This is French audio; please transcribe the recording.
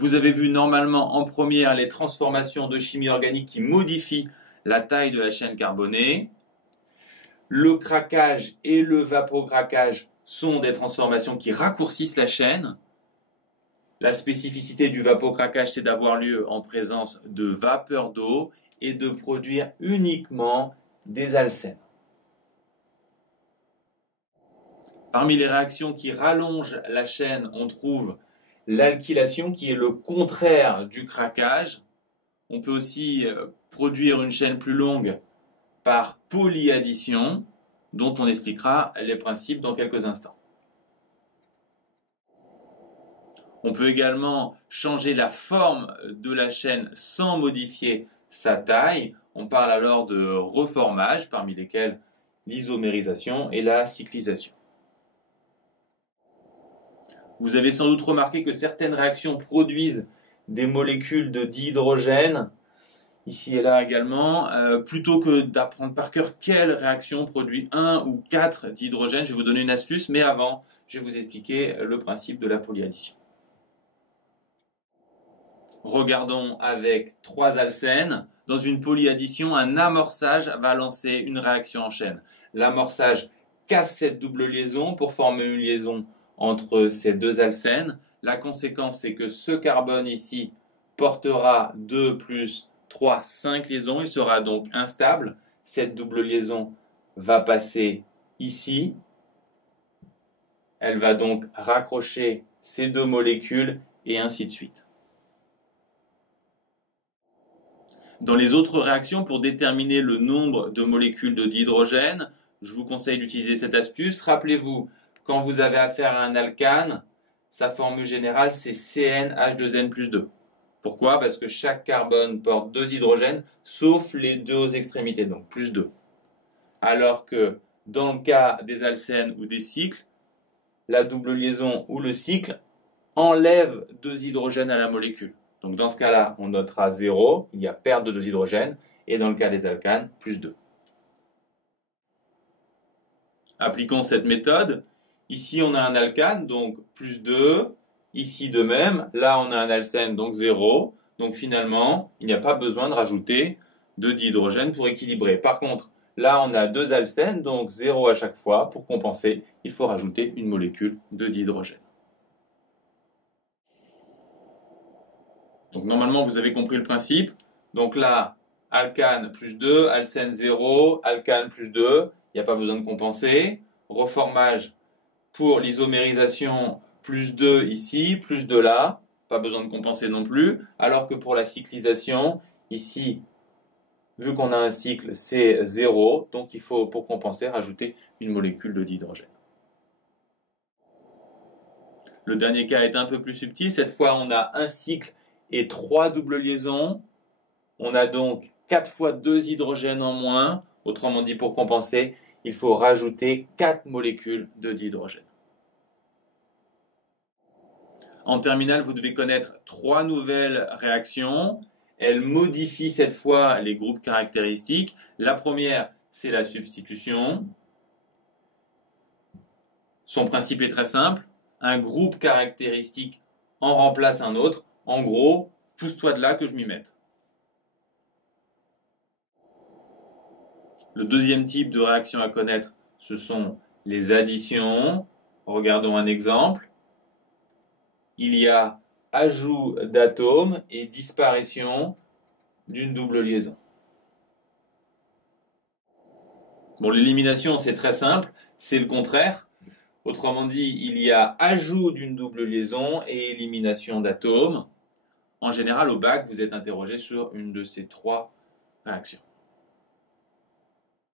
Vous avez vu normalement en première les transformations de chimie organique qui modifient la taille de la chaîne carbonée. Le craquage et le vapocraquage sont des transformations qui raccourcissent la chaîne. La spécificité du vapocraquage, c'est d'avoir lieu en présence de vapeur d'eau et de produire uniquement des alcènes. Parmi les réactions qui rallongent la chaîne, on trouve l'alkylation qui est le contraire du craquage. On peut aussi produire une chaîne plus longue par polyaddition, dont on expliquera les principes dans quelques instants. On peut également changer la forme de la chaîne sans modifier sa taille. On parle alors de reformage, parmi lesquels l'isomérisation et la cyclisation. Vous avez sans doute remarqué que certaines réactions produisent des molécules de dihydrogène, ici et là également. Plutôt que d'apprendre par cœur quelle réaction produit 1 ou 4 dihydrogènes, je vais vous donner une astuce, mais avant, je vais vous expliquer le principe de la polyaddition. Regardons avec 3 alcènes. Dans une polyaddition, un amorçage va lancer une réaction en chaîne. L'amorçage casse cette double liaison pour former une liaison entre ces 2 alcènes. La conséquence, c'est que ce carbone ici portera 2 plus 3, 5 liaisons. Il sera donc instable. Cette double liaison va passer ici. Elle va donc raccrocher ces 2 molécules et ainsi de suite. Dans les autres réactions, pour déterminer le nombre de molécules de dihydrogène, je vous conseille d'utiliser cette astuce. Rappelez-vous, quand vous avez affaire à un alcane, sa formule générale c'est CnH2n plus 2. Pourquoi? Parce que chaque carbone porte 2 hydrogènes, sauf les 2 aux extrémités, donc plus 2. Alors que dans le cas des alcènes ou des cycles, la double liaison ou le cycle enlève 2 hydrogènes à la molécule. Donc dans ce cas-là, on notera 0, il y a perte de 2 hydrogènes, et dans le cas des alcanes, plus 2. Appliquons cette méthode. Ici, on a un alcane, donc plus 2. Ici, de même. Là, on a un alcène, donc 0. Donc finalement, il n'y a pas besoin de rajouter de dihydrogène pour équilibrer. Par contre, là, on a 2 alcènes, donc 0 à chaque fois. Pour compenser, il faut rajouter une molécule de dihydrogène. Donc normalement, vous avez compris le principe. Donc là, alcane plus 2, alcène 0, alcane plus 2. Il n'y a pas besoin de compenser. Reformage pour l'isomérisation, plus 2 ici, plus 2 là. Pas besoin de compenser non plus. Alors que pour la cyclisation, ici, vu qu'on a un cycle, c'est 0. Donc il faut, pour compenser, rajouter une molécule de dihydrogène. Le dernier cas est un peu plus subtil. Cette fois, on a un cycle et 3 doubles liaisons. On a donc 4 fois 2 hydrogènes en moins. Autrement dit, pour compenser, il faut rajouter 4 molécules de dihydrogène. En terminale, vous devez connaître 3 nouvelles réactions. Elles modifient cette fois les groupes caractéristiques. La première, c'est la substitution. Son principe est très simple. Un groupe caractéristique en remplace un autre. En gros, pousse-toi de là que je m'y mette. Le deuxième type de réaction à connaître, ce sont les additions. Regardons un exemple. Il y a ajout d'atomes et disparition d'une double liaison. Bon, l'élimination, c'est très simple, c'est le contraire. Autrement dit, il y a ajout d'une double liaison et élimination d'atomes. En général, au bac, vous êtes interrogé sur une de ces 3 réactions.